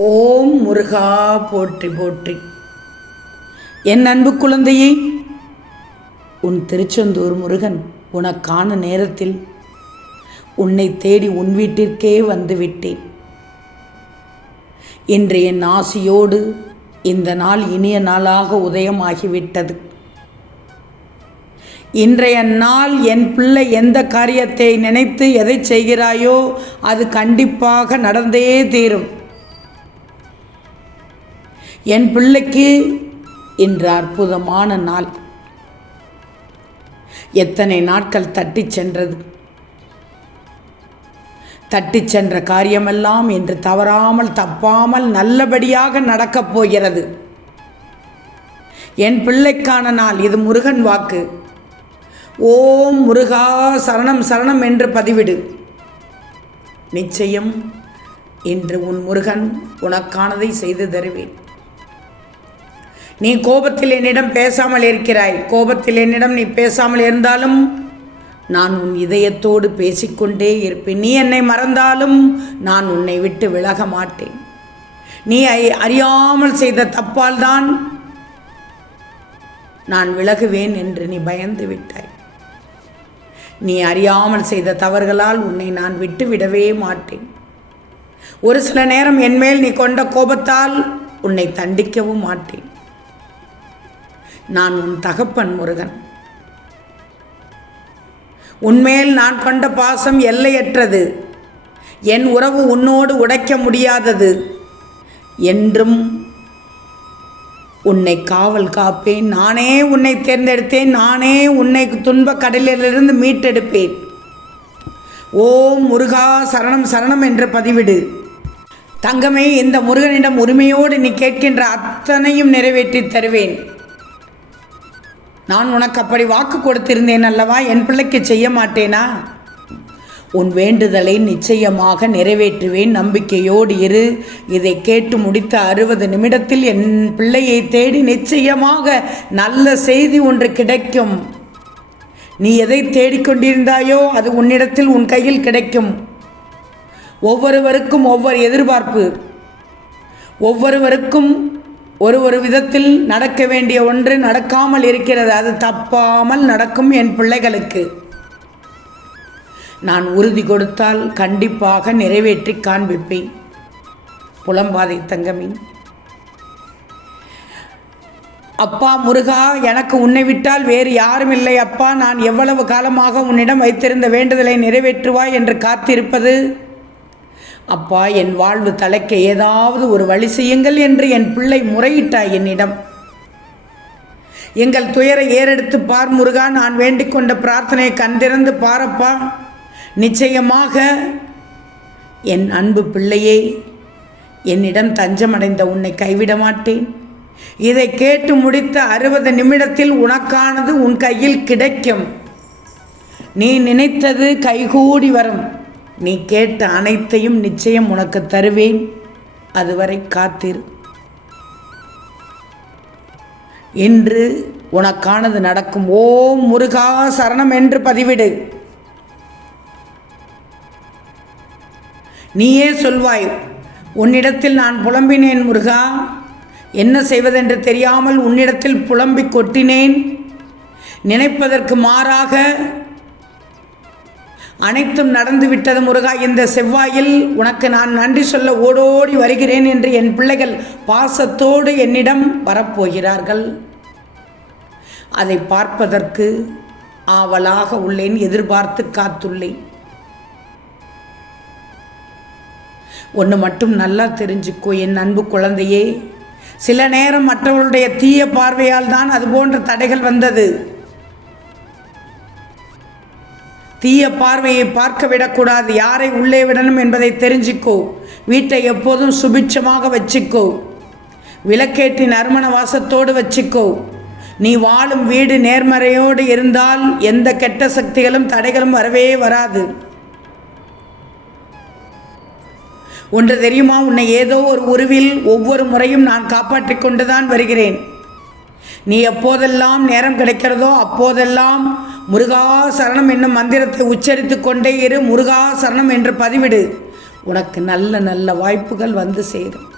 ஓம் முருகா போற்றி போற்றி. என் அன்பு குழந்தையே, உன் திருச்செந்தூர் முருகன் உனக்கான நேரத்தில் உன்னை தேடி உன் வீட்டிற்கே வந்து விட்டேன். இன்று என் ஆசியோடு இந்த நாள் இனிய நாளாக உதயமாகிவிட்டது. இன்றைய நாள் என் பிள்ளை எந்த காரியத்தை நினைத்து எதை செய்கிறாயோ அது கண்டிப்பாக நடந்தே தீரும். என் பிள்ளைக்கு இன்று அற்புதமான நாள். எத்தனை நாட்கள் தட்டிச் சென்றது. தட்டிச் சென்ற காரியமெல்லாம் இன்று தவறாமல் தப்பாமல் நல்லபடியாக நடக்கப் போகிறது. என் பிள்ளைக்கான நாள் இது. முருகன் வாக்கு. ஓம் முருகா சரணம் சரணம் என்று பதிவிடு. நிச்சயம் இன்று உன் முருகன் உனக்கானதை செய்து தருவேன். நீ கோபத்தில் என்னிடம் பேசாமல் இருக்கிறாய். கோபத்தில் என்னிடம் நீ பேசாமல் இருந்தாலும் நான் உன் இதயத்தோடு பேசிக்கொண்டே இருப்பேன். நீ என்னை மறந்தாலும் நான் உன்னை விட்டு விலக மாட்டேன். நீ அறியாமல் செய்த தப்பால் தான் நான் விலகுவேன் என்று நீ பயந்து விட்டாய். நீ அறியாமல் செய்த தவறுகளால் உன்னை நான் விட்டு விடவே மாட்டேன். ஒரு சில நேரம் என்மேல் நீ கொண்ட கோபத்தால் உன்னை தண்டிக்கவும் மாட்டேன். நான் உன் தகப்பன் முருகன். உன்மேல் நான் கொண்ட பாசம் எல்லையற்றது. என் உறவு உன்னோடு உடைக்க முடியாதது. என்றும் உன்னை காவல் காப்பேன். நானே உன்னை தேர்ந்தெடுத்தேன். நானே உன்னை துன்ப கடலிலிருந்து மீட்டெடுப்பேன். ஓம் முருகா சரணம் சரணம் என்று பதிவிடு. தங்கமே, இந்த முருகனிடம் உரிமையோடு நீ கேட்கின்ற அத்தனையும் நிறைவேற்றி தருவேன். நான் உனக்கு அப்படி வாக்கு கொடுத்திருந்தேன் அல்லவா? என் பிள்ளைக்கு செய்ய மாட்டேனா? உன் வேண்டுதலை நிச்சயமாக நிறைவேற்றுவேன். நம்பிக்கையோடு இரு. இதை கேட்டு முடித்த 60 நிமிடத்தில் என் பிள்ளையை தேடி நிச்சயமாக நல்ல செய்தி ஒன்று கிடைக்கும். நீ எதை தேடிக்கொண்டிருந்தாயோ அது உன்னிடத்தில் உன் கையில் கிடைக்கும். ஒவ்வொருவருக்கும் ஒவ்வொரு எதிர்பார்ப்பு. ஒவ்வொருவருக்கும் ஒரு விதத்தில் நடக்க வேண்டிய ஒன்று நடக்காமல் இருக்கிறது. அது தப்பாமல் நடக்கும். என் பிள்ளைகளுக்கு நான் உறுதி கொடுத்தால் கண்டிப்பாக நிறைவேற்றி காண்பிப்பேன். புலம்பாதை தங்கமே. அப்பா முருகா, எனக்கு உன்னை விட்டால் வேறு யாரும் இல்லை. அப்பா, நான் எவ்வளவு காலமாக உன்னிடம் வைத்திருந்த வேண்டுதலை நிறைவேற்றுவாய் என்று காத்திருப்பது. அப்பா, என் வாழ்வு தலைக்க ஏதாவது ஒரு வழி செய்யுங்கள் என்று என் பிள்ளை முறையிட்டாய் என்னிடம். எங்கள் துயரை ஏறெடுத்து பார் முருகா. நான் வேண்டிக் கொண்ட பிரார்த்தனையை கண்டிருந்து பாரப்பா. நிச்சயமாக என் அன்பு பிள்ளையே, என்னிடம் தஞ்சமடைந்த உன்னை கைவிட மாட்டேன். இதை கேட்டு முடித்த 60 நிமிடத்தில் உனக்கானது உன் கையில் கிடைக்கும். நீ நினைத்தது கைகூடி வரும். நீ கேட்ட அனைத்தையும் நிச்சயம் உனக்கு தருவேன். அதுவரை காத்திரு. இன்று உனக்கானது நடக்கும். ஓம் முருகா சரணம் என்று பதிவிடு. நீயே சொல்வாய், உன்னிடத்தில் நான் புலம்பினேன் முருகா. என்ன செய்வதென்று தெரியாமல் உன்னிடத்தில் புலம்பி கொட்டினேன். நினைப்பதற்கு மாறாக அனைத்தும் நடந்து விட்டது முருகா. இந்த செவ்வாயில் உனக்கு நான் நன்றி சொல்ல ஓடோடி வருகிறேன் என்று என் பிள்ளைகள் பாசத்தோடு என்னிடம் வரப்போகிறார்கள். அதை பார்ப்பதற்கு ஆவலாக உள்ளேன். எதிர்பார்த்து காத்துள்ளேன். ஒன்று மட்டும் நல்லா தெரிஞ்சுக்கோ என் அன்பு குழந்தையே. சில நேரம் மற்றவர்களுடைய தீய பார்வையால் தான் அது போன்ற தடைகள் வந்தது. தீய பார்வையை பார்க்க விடக்கூடாது. யாரை உள்ளே விடணும் என்பதை தெரிஞ்சிக்கோ. வீட்டை எப்போதும் சுபிட்சமாக வச்சுக்கோ. விளக்கேற்றி நறுமண வாசத்தோடு வச்சுக்கோ. நீ வாழும் வீடு நேர்மறையோடு இருந்தால் எந்த கெட்ட சக்திகளும் தடைகளும் வரவே வராது. ஒன்று தெரியுமா? உன்னை ஏதோ ஒரு உருவில் ஒவ்வொரு முறையும் நான் காப்பாற்றி கொண்டுதான் வருகிறேன். நீ எப்போதெல்லாம் நேரம் கிடைக்கிறதோ அப்போதெல்லாம் முருகா சரணம் என்னும் மந்திரத்தை உச்சரித்து கொண்டே இரு. முருகா சரணம் என்று பதிவிடு. உனக்கு நல்ல நல்ல வாய்ப்புகள் வந்து சேரும்.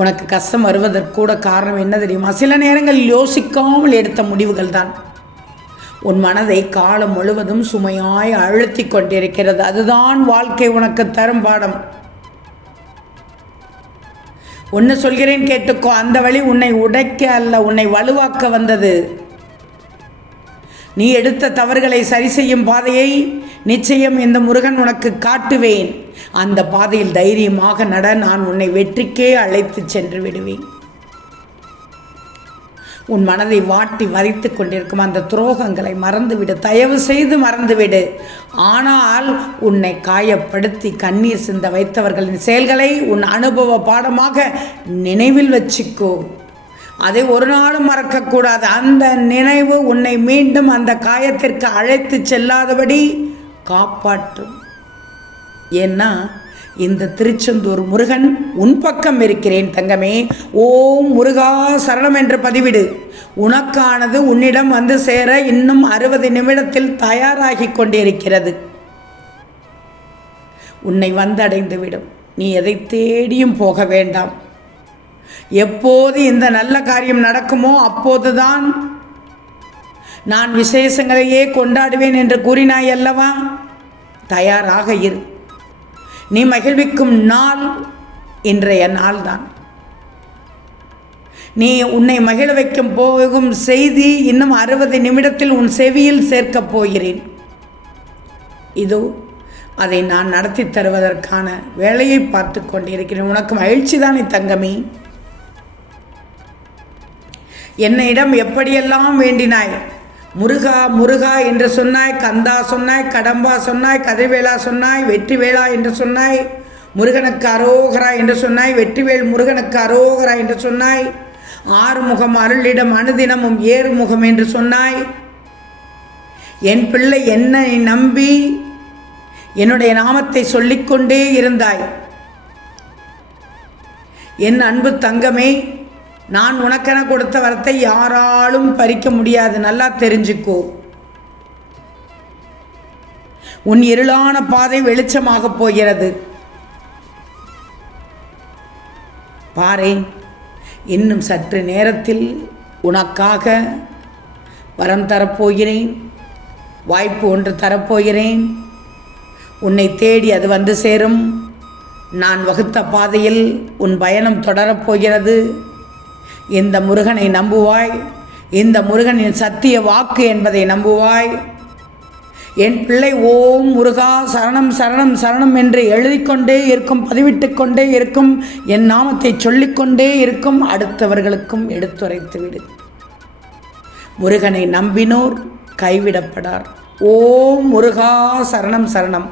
உனக்கு கஷ்டம் வருவதற்கூட காரணம் என்ன தெரியுமா? சில நேரங்களில் யோசிக்காமல் எடுத்த முடிவுகள் தான் உன் மனதை காலம் முழுவதும் சுமையாய் அழுத்தி கொண்டிருக்கிறது. அதுதான் வாழ்க்கை உனக்கு தரும் பாடம். ஒன்று சொல்கிறேன் கேட்டுக்கோ, அந்த வழி உன்னை உடைக்க அல்ல, உன்னை வலுவாக்க வந்தது. நீ எடுத்த தவறுகளை சரி செய்யும் பாதையை நிச்சயம் இந்த முருகன் உனக்கு காட்டுவேன். அந்த பாதையில் தைரியமாக நட. நான் உன்னை வெற்றிக்கே அழைத்து சென்று விடுவேன். உன் மனதை வாட்டி வதைத்து கொண்டிருக்கும் அந்த துரோகங்களை மறந்துவிடு, தயவு செய்து மறந்துவிடு. ஆனால் உன்னை காயப்படுத்தி கண்ணீர் சிந்த வைத்தவர்களின் செயல்களை உன் அனுபவ பாடமாக நினைவில் வச்சுக்கோ. அதை ஒரு நாளும் மறக்கக்கூடாது. அந்த நினைவு உன்னை மீண்டும் அந்த காயத்திற்கு அழைத்து செல்லாதபடி காப்பாற்றும். ஏன்னா இந்த திருச்செந்தூர் முருகன் உன் பக்கம் இருக்கிறேன் தங்கமே. ஓம் முருகா சரணம் என்று பதிவிடு. உனக்கானது உன்னிடம் வந்து சேர இன்னும் 60 நிமிடத்தில் தயாராகி கொண்டிருக்கிறது. உன்னை வந்தடைந்து விடும். நீ எதை தேடியும் போக வேண்டாம். எப்போது இந்த நல்ல காரியம் நடக்குமோ அப்போதுதான் நான் விசேஷங்களையே கொண்டாடுவேன் என்று கூறினாய் அல்லவா? தயாராக இரு. நீ மகிழ்விக்கும் நாள் இன்றைய நாள்தான். நீ உன்னை மகிழ வைக்கும் போகும் செய்தி இன்னும் 60 நிமிடத்தில் உன் செவியில் சேர்க்கப் போகிறேன். இதோ அதை நான் நடத்தி தருவதற்கான வேலையை பார்த்து கொண்டிருக்கிறேன். உனக்கு மகிழ்ச்சி தானே தங்கமே? என்னிடம் எப்படியெல்லாம் வேண்டினாய்? முருகா முருகா என்று சொன்னாய், கந்தா சொன்னாய், கடம்பா சொன்னாய், கதிர்வேலா சொன்னாய், வெற்றிவேலா என்று சொன்னாய், முருகனுக்கு அரோகரா என்று சொன்னாய், வெற்றிவேல் முருகனுக்கு அரோகரா என்று சொன்னாய், ஆறுமுகம் அருளிடம் அனுதினமும் ஏறுமுகம் என்று சொன்னாய். என் பிள்ளை என்னை நம்பி என்னுடைய நாமத்தை சொல்லிக்கொண்டே இருந்தாய். என் அன்பு தங்கமே, நான் உனக்கென கொடுத்த வரத்தை யாராலும் பறிக்க முடியாது. நல்லா தெரிஞ்சுக்கோ. உன் இருளான பாதை வெளிச்சமாக போகிறது. பாரே, இன்னும் சற்று நேரத்தில் உனக்காக வரம் தரப்போகிறேன். வாய்ப்பு ஒன்று தரப்போகிறேன். உன்னை தேடி அது வந்து சேரும். நான் வகுத்த பாதையில் உன் பயணம் தொடரப்போகிறது. இந்த முருகனை நம்புவாய். இந்த முருகனின் சத்திய வாக்கு என்பதை நம்புவாய். என் பிள்ளை ஓம் முருகா சரணம் சரணம் சரணம் என்று எழுதிக்கொண்டே இருக்கும், பதிவிட்டு கொண்டே இருக்கும், என் நாமத்தை சொல்லிக்கொண்டே இருக்கும். அடுத்தவர்களுக்கும் எடுத்துரைத்து விடு. முருகனை நம்பினோர் கைவிடப்படார். ஓம் முருகா சரணம் சரணம்.